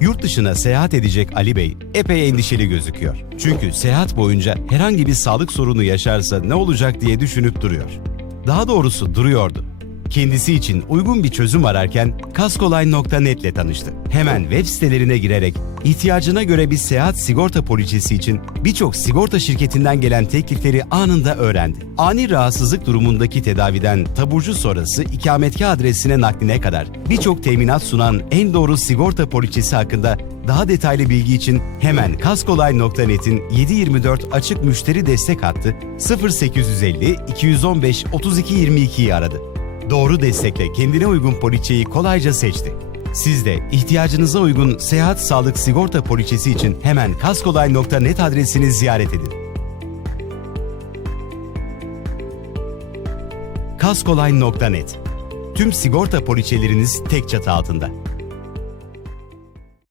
Yurt dışına seyahat edecek Ali Bey epey endişeli gözüküyor. Çünkü seyahat boyunca herhangi bir sağlık sorunu yaşarsa ne olacak diye düşünüp duruyor. Daha doğrusu duruyordu. Kendisi için uygun bir çözüm ararken Kaskoline.net ile tanıştı. Hemen web sitelerine girerek ihtiyacına göre bir seyahat sigorta poliçesi için birçok sigorta şirketinden gelen teklifleri anında öğrendi. Ani rahatsızlık durumundaki tedaviden taburcu sonrası ikametgah adresine nakline kadar birçok teminat sunan en doğru sigorta poliçesi hakkında daha detaylı bilgi için hemen Kaskoline.net'in 724 açık müşteri destek hattı 0850 215 32 22'yi aradı. Doğru destekle kendine uygun poliçeyi kolayca seçti. Siz de ihtiyacınıza uygun seyahat sağlık sigorta poliçesi için hemen kaskoline.net adresini ziyaret edin. Kaskoline.net Tüm sigorta poliçeleriniz tek çatı altında.